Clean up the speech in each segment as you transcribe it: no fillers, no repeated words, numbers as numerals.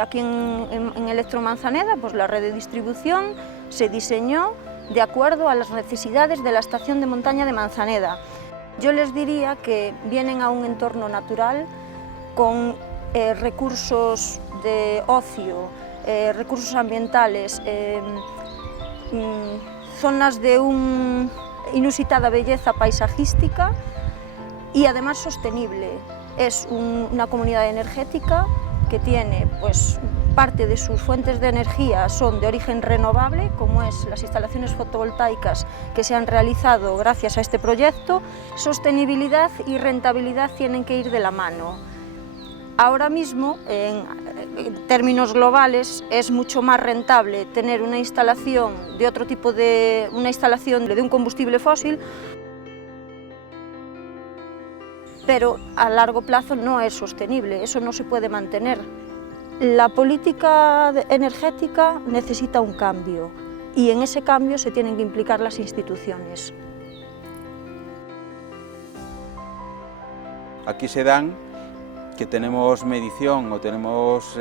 aquí en Electromanzaneda, pues la red de distribución se diseñó de acuerdo a las necesidades de la estación de montaña de Manzaneda. Yo les diría que vienen a un entorno natural con recursos de ocio, recursos ambientales, zonas de una inusitada belleza paisajística y además sostenible. Es una comunidad energética que tiene, pues, parte de sus fuentes de energía son de origen renovable, como es las instalaciones fotovoltaicas que se han realizado gracias a este proyecto. Sostenibilidad y rentabilidad tienen que ir de la mano. Ahora mismo, en términos globales, es mucho más rentable tener una instalación de otro tipo de un combustible fósil, pero a largo plazo no es sostenible, eso no se puede mantener. La política energética necesita un cambio y en ese cambio se tienen que implicar las instituciones. Aquí se dan que tenemos medición o tenemos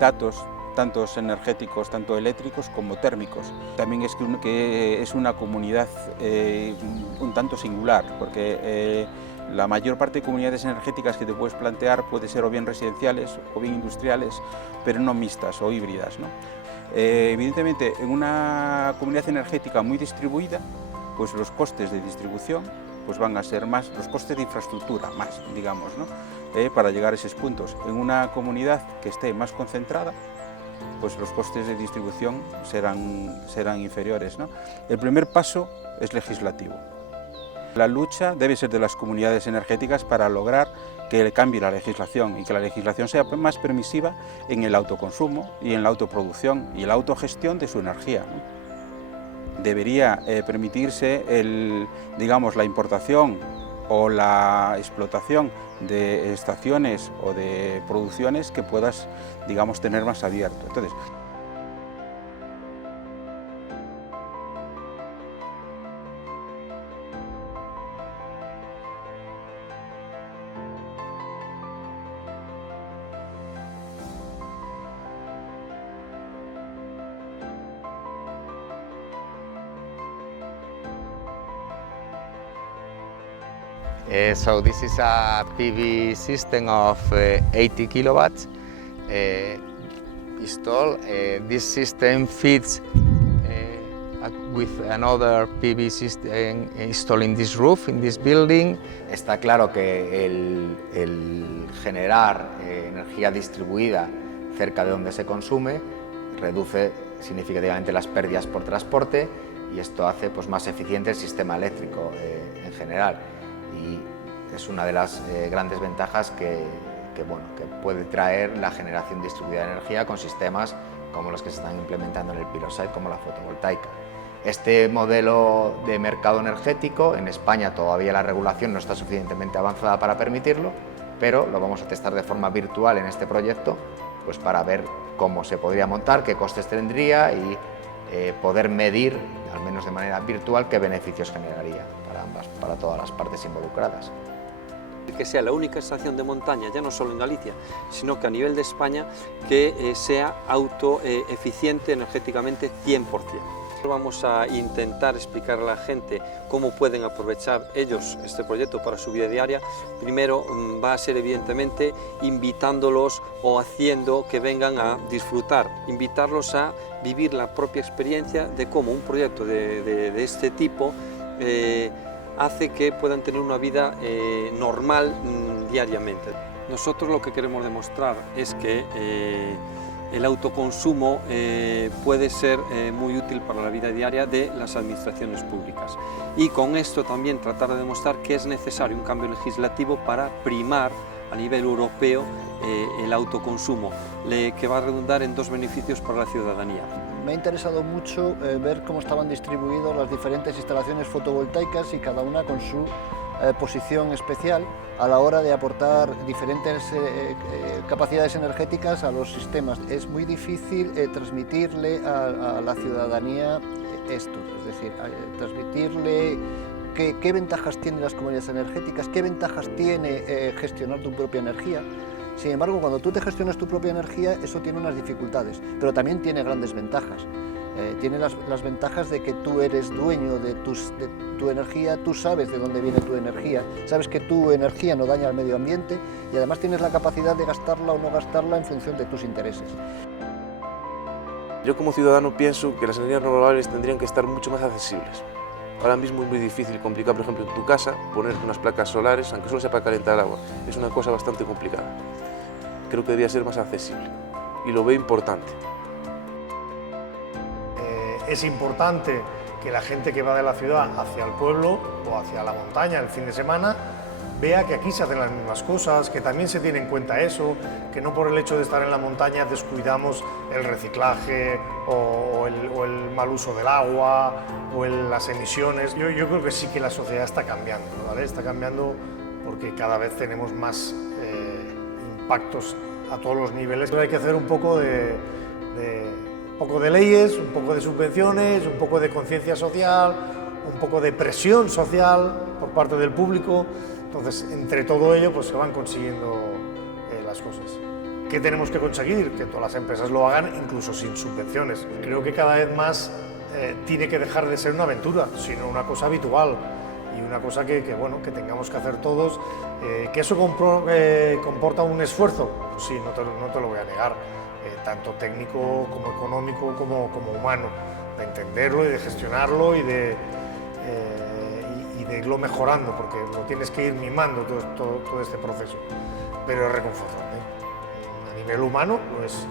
datos tanto energéticos, tanto eléctricos como térmicos. También es que es una comunidad un tanto singular, porque la mayor parte de comunidades energéticas que te puedes plantear puede ser o bien residenciales o bien industriales, pero no mixtas o híbridas, ¿no? Evidentemente, en una comunidad energética muy distribuida, pues los costes de distribución pues van a ser más, los costes de infraestructura más, digamos, ¿no? Para llegar a esos puntos. En una comunidad que esté más concentrada, pues los costes de distribución serán inferiores, ¿no? El primer paso es legislativo. La lucha debe ser de las comunidades energéticas para lograr que cambie la legislación y que la legislación sea más permisiva en el autoconsumo y en la autoproducción y la autogestión de su energía, ¿no? Debería permitirse la importación o la explotación de estaciones o de producciones que puedas, digamos, tener más abierto. Entonces, So this is a PV system of 80 kilowatts installed. This system fits with another PV system installed in this roof, in this building. Está claro que el generar energía distribuida cerca de donde se consume reduce significativamente las pérdidas por transporte y esto hace pues, más eficiente el sistema eléctrico en general. Y es una de las grandes ventajas que puede traer la generación distribuida de energía con sistemas como los que se están implementando en el Pilosite, como la fotovoltaica. Este modelo de mercado energético, en España todavía la regulación no está suficientemente avanzada para permitirlo, pero lo vamos a testar de forma virtual en este proyecto pues para ver cómo se podría montar, qué costes tendría y poder medir, al menos de manera virtual, qué beneficios generaría para todas las partes involucradas. Que sea la única estación de montaña, ya no solo en Galicia, sino que a nivel de España, que sea autoeficiente energéticamente 100%. Vamos a intentar explicar a la gente cómo pueden aprovechar ellos este proyecto para su vida diaria. Primero va a ser evidentemente invitándolos o haciendo que vengan a disfrutar, invitarlos a vivir la propia experiencia de cómo un proyecto de este tipo hace que puedan tener una vida normal diariamente. Nosotros lo que queremos demostrar es que el autoconsumo puede ser muy útil para la vida diaria de las administraciones públicas y con esto también tratar de demostrar que es necesario un cambio legislativo para primar a nivel europeo el autoconsumo, que va a redundar en dos beneficios para la ciudadanía. Me ha interesado mucho ver cómo estaban distribuidas las diferentes instalaciones fotovoltaicas y cada una con su posición especial a la hora de aportar diferentes capacidades energéticas a los sistemas. Es muy difícil transmitirle a la ciudadanía esto, es decir, transmitirle qué ventajas tienen las comunidades energéticas, qué ventajas tiene gestionar tu propia energía Sin embargo, cuando tú te gestionas tu propia energía, eso tiene unas dificultades, pero también tiene grandes ventajas. Tiene las ventajas de que tú eres dueño de tu energía, tú sabes de dónde viene tu energía, sabes que tu energía no daña al medio ambiente y además tienes la capacidad de gastarla o no gastarla en función de tus intereses. Yo como ciudadano pienso que las energías renovables tendrían que estar mucho más accesibles. Ahora mismo es muy difícil y complicado, por ejemplo, en tu casa, ponerte unas placas solares, aunque solo sea para calentar el agua. Es una cosa bastante complicada. Creo que debería ser más accesible y lo veo importante. Es importante que la gente que va de la ciudad hacia el pueblo o hacia la montaña el fin de semana vea que aquí se hacen las mismas cosas, que también se tiene en cuenta eso, que no por el hecho de estar en la montaña descuidamos el reciclaje o el mal uso del agua o las emisiones. Yo creo que sí que la sociedad está cambiando, ¿vale? Está cambiando porque cada vez tenemos más impactos a todos los niveles. Hay que hacer un poco de leyes, un poco de subvenciones, un poco de conciencia social, un poco de presión social por parte del público. Entonces, entre todo ello, pues se van consiguiendo las cosas. ¿Qué tenemos que conseguir? Que todas las empresas lo hagan, incluso sin subvenciones. Creo que cada vez más tiene que dejar de ser una aventura, sino una cosa habitual y una cosa que tengamos que hacer todos. ¿Que eso comporta un esfuerzo? Pues sí, no te lo voy a negar. Tanto técnico como económico como humano, de entenderlo y de gestionarlo y de irlo mejorando, porque lo tienes que ir mimando todo este proceso, pero es reconfortante. A nivel humano lo es.